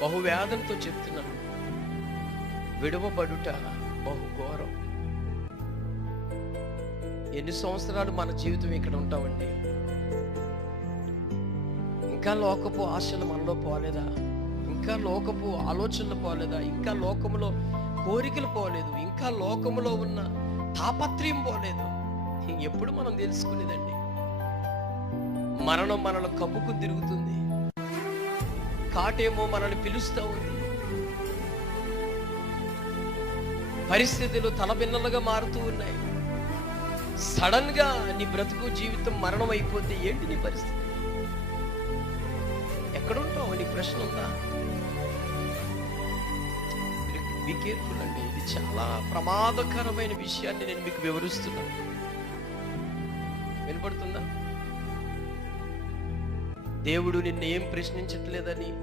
బహువేదనతో చెప్తున్నాను, విడవబడుట బహుఘోరం. ఎన్ని సంవత్సరాలు మన జీవితం ఇక్కడ ఉంటామండి? ఇంకా లోకపు ఆశలు మనలో పోలేదా? ఇంకా లోకపు ఆలోచనలు పోలేదా? ఇంకా లోకములో కోరికలు పోలేదు? ఇంకా లోకములో ఉన్న తాపత్రయం పోలేదు? ఎప్పుడు మనం తెలుసుకునేదండి? మరణం మనలో కమ్ముకు తిరుగుతుంది, కాటేమో మనల్ని పిలుస్తూ ఉంది, పరిస్థితులు తలబిన్నలుగా మారుతూ ఉన్నాయి. సడన్ గా నీ బ్రతుకు జీవితం మరణం అయిపోతే ఏంటి నీ పరిస్థితి? ఎక్కడుంటావు? నీ ప్రశ్న ఉందా? బి కేర్ఫుల్ అండి. ఇది చాలా ప్రమాదకరమైన విషయాన్ని నేను మీకు వివరిస్తున్నాను. వినపడుతుందా? దేవుడు నిన్ను ఏం ప్రశ్నించట్లేదని